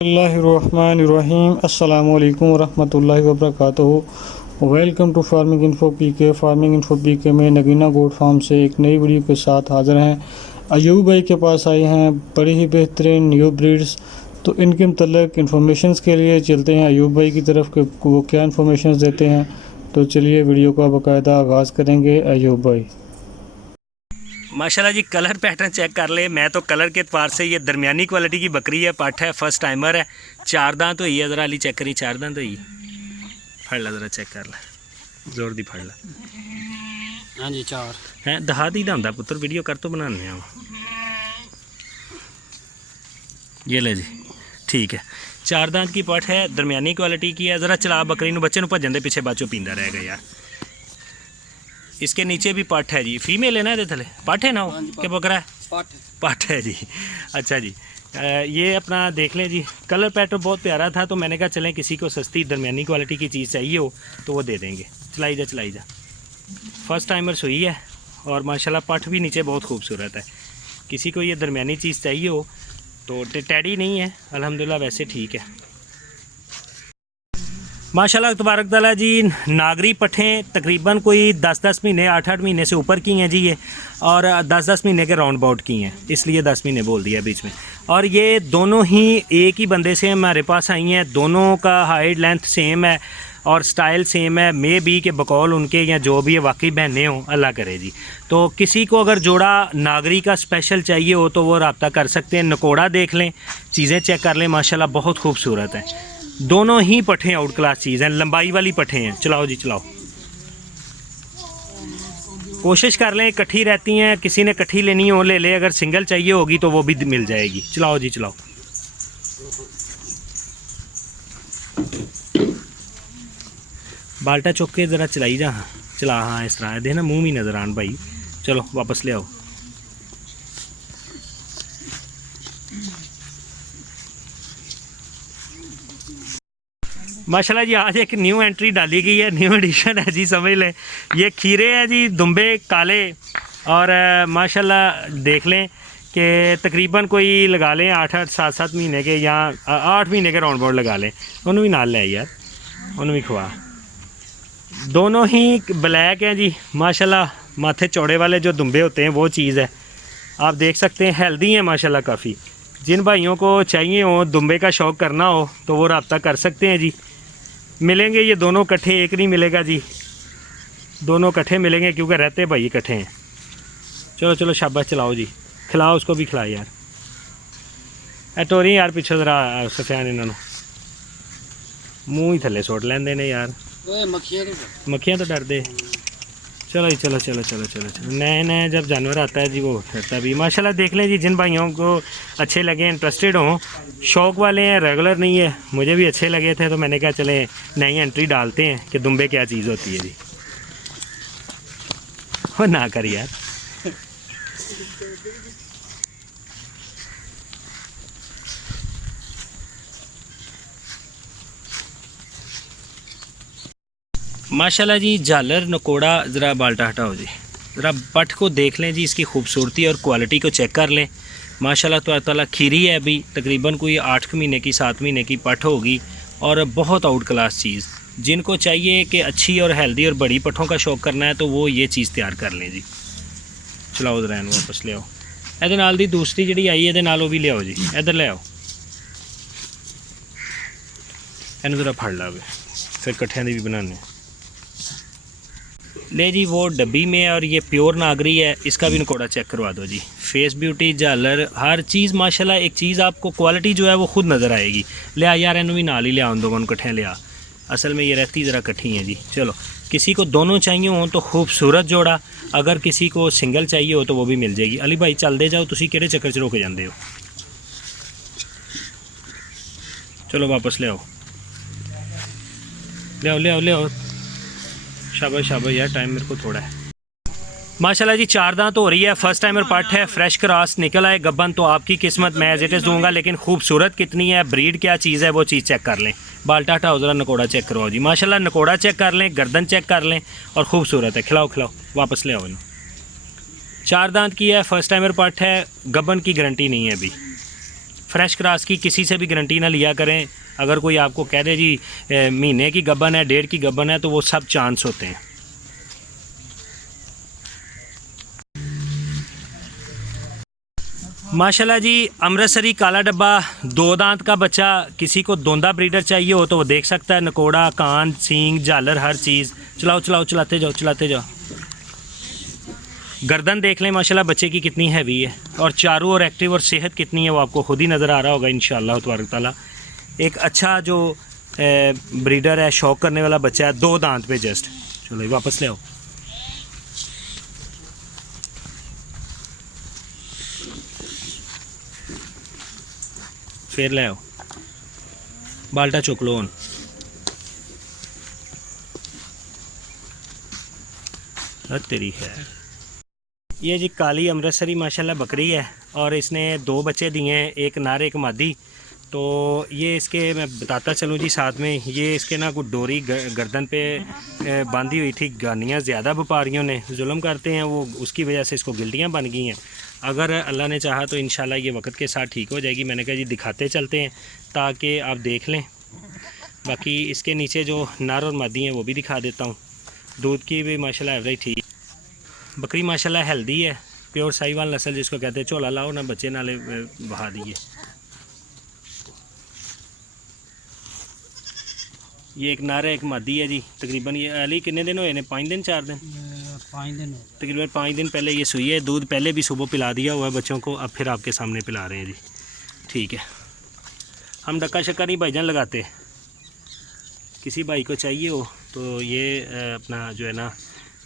बिस्मिल्लाहिर्रहमानिर्रहीम अस्सलामु अलैकुम वरहमतुल्लाहि वबरकातुहू। Welcome to farming info PK. Farming info PK में नगीना गोट फार्म से एक नई वीडियो के साथ हाज़िर हैं। अयूब भाई के पास आए हैं बड़ी ही बेहतरीन न्यू ब्रीड्स। तो इनके मतलब इन्फॉर्मेशन के लिए चलते हैं अयूब भाई की तरफ कि वो क्या इन्फॉर्मेशन देते हैं। तो चलिए वीडियो का बाकायदा आगाज़ करेंगे अयूब भाई। माशाल्लाह जी, कलर पैटर्न चेक कर ले। मैं तो कलर के एतबार से ये दरमियानी क्वालिटी की बकरी है, पट है, फर्स्ट टाइमर है। चार दांत हुई है, ज़रा अली चेक करी, चार दांत हुई। फड़ ला ज़रा चेक कर ला, जोर दी फड़ ला। हाँ जी, चार है दहा दी दा पुत्र, वीडियो कर तो बनाने ये ले जी, ठीक है। चार दांत की पट है, दरमियानी क्वालिटी की है। ज़रा चला बकरी नूं, बच्चे नूं भजन दे पिछे बाचों पींदा रहेगा यार। इसके नीचे भी पट है जी, फीमेल है ना, ये थले पट है ना हो कि बकरा है? पट है जी। अच्छा जी, ये अपना देख लें जी। कलर पैटर्न बहुत प्यारा था, तो मैंने कहा चलें किसी को सस्ती दरमियानी क्वालिटी की चीज़ चाहिए हो तो वो दे देंगे। चलाई जा। फर्स्ट टाइमर सुई है और माशाल्लाह पट भी नीचे बहुत खूबसूरत है। किसी को ये दरमियानी चीज़ चाहिए हो तो टैडी नहीं है, अल्हम्दुलिल्लाह वैसे ठीक है माशाल्लाह तबारक ताला जी। नागरी पट्ठें तकरीबन कोई 10-10 महीने 8-8 महीने से ऊपर की हैं जी ये, और 10-10 महीने के राउंड अबाउट की हैं, इसलिए 10 महीने बोल दिया बीच में। और ये दोनों ही एक ही बंदे से हमारे पास आई हैं, दोनों का हाइट लेंथ सेम है और स्टाइल सेम है। मे बी के बकौल उनके या जो भी है वाकई बहने हों, अल्लाह करे जी। तो किसी को अगर जोड़ा नागरी का स्पेशल चाहिए हो तो वो रब्ता कर सकते हैं। नकोड़ा देख लें, चीज़ें चेक कर लें, माशाल्लाह बहुत खूबसूरत है। दोनों ही पट्ठें आउट क्लास चीज़ हैं, लंबाई वाली पट्ठें हैं। चलाओ जी चलाओ, कोशिश कर लें इकट्ठी रहती हैं। किसी ने इकट्ठी लेनी हो ले ले, अगर सिंगल चाहिए होगी तो वो भी मिल जाएगी। चलाओ जी चलाओ। बाल्टा चुक के ज़रा चलाई जा, हाँ चला, हाँ इस तरह देना, मुँह भी नज़र आन भाई। चलो वापस ले आओ। माशाल्लाह जी, आज एक न्यू एंट्री डाली गई है, न्यू एडिशन है जी, समझ लें। ये खीरे हैं जी, दुम्बे काले, और माशाल्लाह देख लें कि तकरीबन कोई लगा लें 8-8 7-7 महीने के या 8 महीने के राउंड अबाउट लगा लें। उन्होंने भी नाल ले यार, उन्होंने भी खुआ। दोनों ही ब्लैक हैं जी माशाल्लाह। माथे चौड़े वाले जो दुम्बे होते हैं वो चीज़ है, आप देख सकते हैं। हेल्दी हैं माशाल्लाह काफ़ी। जिन भाइयों को चाहिए हो, दुम्बे का शौक़ करना हो तो वो रब्ता कर सकते हैं जी। मिलेंगे ये दोनों इकट्ठे, एक नहीं मिलेगा जी, दोनों इकट्ठे मिलेंगे क्योंकि रहते भाई इकट्ठे हैं। चलो चलो शाबाश, चलाओ जी, खिलाओ, उसको भी खिलाओ यार। टोरी यार पीछे ज़रा सफियान इन्होंने मुँह ही थले सुट लेंदे ने यार, मक्खियाँ तो डर दे। चलो जी चलो चलो चलो चलो चलो। नए नए जब जानवर आता है जी वो डरता भी। माशाल्लाह देख लें जी, जिन भाइयों को अच्छे लगे, इंटरेस्टेड हों, शौक़ वाले हैं, रेगुलर नहीं है, मुझे भी अच्छे लगे थे तो मैंने कहा चले नई एंट्री डालते हैं कि दुम्बे क्या चीज़ होती है जी। वो ना कर यार। माशाल्लाह जी, झालर नकोड़ा, ज़रा बाल्टा हटाओ जी, ज़रा पट को देख लें जी, इसकी खूबसूरती और क्वालिटी को चेक कर लें। माशाल्लाह तो ताला खीरी है अभी, तकरीबन कोई 8 महीने की 7 महीने की पट होगी, और बहुत आउट क्लास चीज़। जिनको चाहिए कि अच्छी और हेल्दी और बड़ी पट्ठों का शौक़ करना है तो वो ये चीज़ तैयार कर लें जी। चलाओ ज़रा इन्हूं वापस ले आओ। ਇਹਦੇ ਨਾਲ ਦੀ दूसरी ਜਿਹੜੀ आई ਇਹਦੇ ਨਾਲ ਉਹ भी ले आओ जी, इधर ले आओ। ਇਹਨੂੰ ज़रा फड़ ला, फिर कट्ठियां दी भी बनाने ले जी। वो डब्बी में, और ये प्योर नागरी है, इसका भी नकोड़ा चेक करवा दो जी। फेस ब्यूटी, झालर, हर चीज़ माशाल्लाह। एक चीज़ आपको क्वालिटी जो है वो खुद नज़र आएगी। ले आ यार, इन्हों भी नाल ही ले आओ, दोनों कट्ठे ले आ। असल में ये रहती ज़रा कट्ठी हैं जी। चलो, किसी को दोनों चाहिए हो तो खूबसूरत जोड़ा, अगर किसी को सिंगल चाहिए हो तो वो भी मिल जाएगी। अली भाई चल दे जाओ, तुसी किहड़े चक्कर च रोके जाते हो। चलो वापस ले आओ, ले आओ ले आओ ले आओ। शाबाश शाबाश यार, टाइम मेरे को थोड़ा है। माशाल्लाह जी, चार दांत हो रही है, फर्स्ट टाइमर पट है, फ्रेश क्रॉस निकल आए गब्बन तो आपकी किस्मत, मैं एज इट इज़ दूंगा। लेकिन खूबसूरत कितनी है, ब्रीड क्या चीज़ है, वो चीज़ चेक कर लें। बाल्टा हटाओ ज़रा, नकोड़ा चेक करवाओ जी। माशाल्लाह नकोड़ा चेक कर लें, गर्दन चेक कर लें, और खूबसूरत है। खिलाओ खिलाओ, वापस ले आओ इन्हें। चार दांत की है, फर्स्ट टाइमर पट है, गब्बन की गारंटी नहीं है अभी। फ्रेश क्रॉस की किसी से भी गारंटी ना लिया करें। अगर कोई आपको कह दे जी महीने की गब्बन है, 1.5 की गब्बन है, तो वो सब चांस होते हैं। माशाल्लाह जी, अमृतसरी काला डब्बा 2 दांत का बच्चा, किसी को दोंदा ब्रीडर चाहिए हो तो वो देख सकता है। नकोड़ा, कान, सींग, झालर, हर चीज़। चलाओ चलाओ, चलाते जाओ, चलाते जाओ। गर्दन देख लें माशाल्लाह बच्चे की कितनी हैवी है, और चारों और एक्टिव, और सेहत कितनी है वो आपको खुद ही नज़र आ रहा होगा इंशाअल्लाह तबारक ताला। एक अच्छा जो ब्रीडर है, शौक करने वाला बच्चा है, 2 दांत पे जस्ट। चलो वापस ले आओ। फिर ले आओ, बाल्टा चुक लो। तेरी है ये जी काली अमृतसरी माशाल्लाह बकरी है, और इसने 2 बच्चे दिए हैं, एक नर एक मादी। तो ये इसके मैं बताता चलूँ जी साथ में, ये इसके ना कुछ डोरी गर्दन पे बांधी हुई थी। गानियाँ ज़्यादा व्यापारियों ने जुल्म करते हैं, वो उसकी वजह से इसको गिल्टियाँ बन गई हैं। अगर अल्लाह ने चाहा तो इंशाल्लाह ये वक्त के साथ ठीक हो जाएगी। मैंने कहा जी दिखाते चलते हैं ताकि आप देख लें। बाकी इसके नीचे जो नर और मादी हैं वो भी दिखा देता हूँ। दूध की भी माशाल्लाह एवरेज ठीक। बकरी माशाल्लाह हेल्दी है, प्योर साहिवाल नस्ल जिसको कहते हैं। झोला लाओ ना, बच्चे नाले बहा दिए। ये एक नर है, एक मादी है जी। तकरीबन ये अली कितने दिन हुए ने? 5 दिन 4 दिन? 5 दिन। तकरीबन 5 दिन पहले ये सुई है। दूध पहले भी सुबह पिला दिया हुआ है बच्चों को, अब फिर आपके सामने पिला रहे हैं जी। ठीक है, हम डक्का शक्का नहीं भाईजान लगाते। किसी भाई को चाहिए हो तो ये अपना जो है ना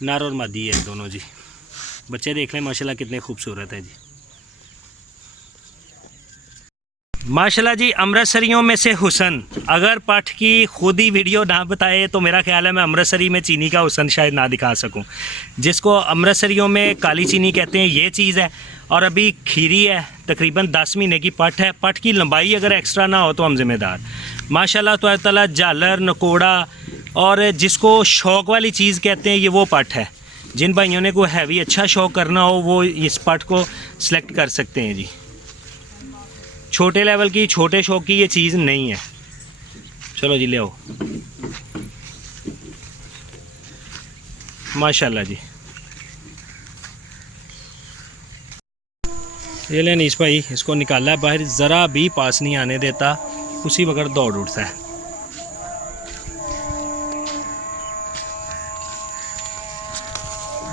नर और मादी है दोनों जी। बच्चे देख लें माशाल्लाह कितने खूबसूरत है जी। माशाल्लाह जी, अमृतसरियों में से हुसन, अगर पठ की खुद ही वीडियो ना बताए तो मेरा ख्याल है मैं अमृतसरी में चीनी का हुसन शायद ना दिखा सकूं। जिसको अमृतसरियों में काली चीनी कहते हैं, ये चीज़ है। और अभी खीरी है, तकरीबन 10 महीने की पठ है। पठ की लंबाई अगर एक्स्ट्रा ना हो तो हम जिम्मेदार। माशाल्लाह तो ताला झालर, नकोड़ा, और जिसको शौक़ वाली चीज़ कहते हैं, ये वो पठ है। जिन भाइयों ने कोई हैवी अच्छा शौक़ करना हो वो इस पठ को सिलेक्ट कर सकते हैं जी। छोटे लेवल की, छोटे शौक की ये चीज़ नहीं है। चलो जी ले आओ। माशाल्लाह जी, ये ले नीस भाई, इसको निकाला बाहर, ज़रा भी पास नहीं आने देता, उसी वक्त दौड़ उठता है।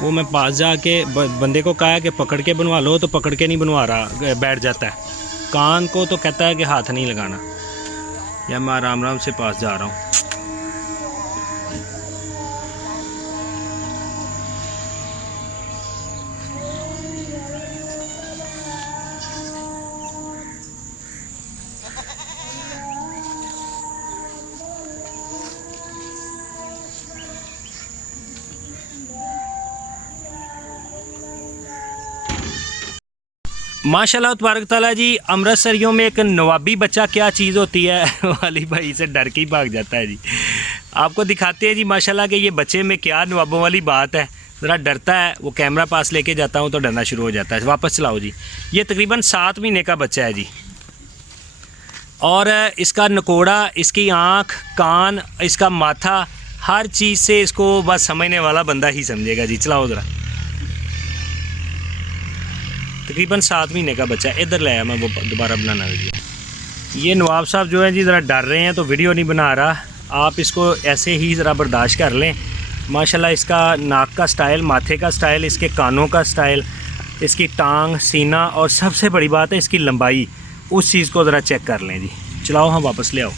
वो मैं पास जाके बंदे को कहा कि पकड़ के बनवा लो, तो पकड़ के नहीं बनवा रहा, बैठ जाता है। कान को तो कहता है कि हाथ नहीं लगाना। या मैं आराम आराम से पास जा रहा हूँ। माशाल्लाह तबारक ताला जी, अमृतसरियों में एक नवाबी बच्चा क्या चीज़ होती है वाली भाई से डर के ही भाग जाता है जी। आपको दिखाते हैं जी माशाल्लाह कि ये बच्चे में क्या नवाबों वाली बात है। ज़रा डरता है, वो कैमरा पास लेके जाता हूँ तो डरना शुरू हो जाता है। वापस चलाओ जी। ये तकरीबन 7 महीने का बच्चा है जी, और इसका नकोड़ा, इसकी आँख, कान, इसका माथा, हर चीज़ से इसको बस समझने वाला बंदा ही समझेगा जी। चलाओ ज़रा। तकरीबन 7 महीने का बच्चा है। इधर लाया मैं, वो दोबारा बनाना लगी। ये नवाब साहब जो है जी ज़रा डर रहे हैं तो वीडियो नहीं बना रहा। आप इसको ऐसे ही ज़रा बर्दाश्त कर लें। माशाल्लाह इसका नाक का स्टाइल, माथे का स्टाइल, इसके कानों का स्टाइल, इसकी टांग, सीना, और सबसे बड़ी बात है इसकी लंबाई। उस चीज़ को ज़रा चेक कर लें जी। चलाओ, हाँ वापस ले आओ।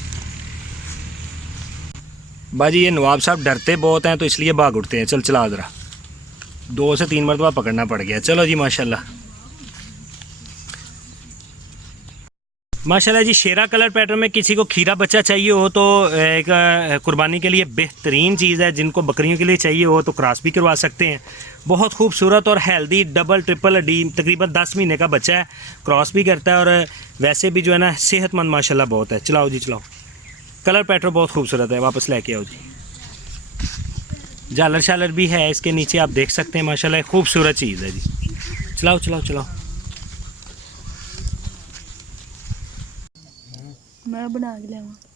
बाजी ये नवाब साहब डरते बहुत हैं तो इसलिए भाग उठते हैं। चल चला ज़रा। 2 से 3 मरतबा पकड़ना पड़ गया। चलो जी माशाल्लाह। माशाल्लाह जी, शेरा कलर पैटर्न में किसी को खीरा बच्चा चाहिए हो तो एक कुर्बानी के लिए बेहतरीन चीज़ है। जिनको बकरियों के लिए चाहिए हो तो क्रॉस भी करवा सकते हैं। बहुत खूबसूरत और हेल्दी डबल ट्रिपल डी, तकरीबन 10 महीने का बच्चा है। क्रॉस भी करता है और वैसे भी जो है ना सेहतमंद माशाल्लाह बहुत है। चलाओ जी चलाओ। कलर पैटर्न बहुत खूबसूरत है। वापस लेके आओ जी। झालर शालर भी है इसके नीचे, आप देख सकते हैं माशाल्लाह खूबसूरत चीज़ है जी। चलाओ चलाओ चलाओ। ਬਣਾ ਕੇ ਲਿਆਵਾਂ।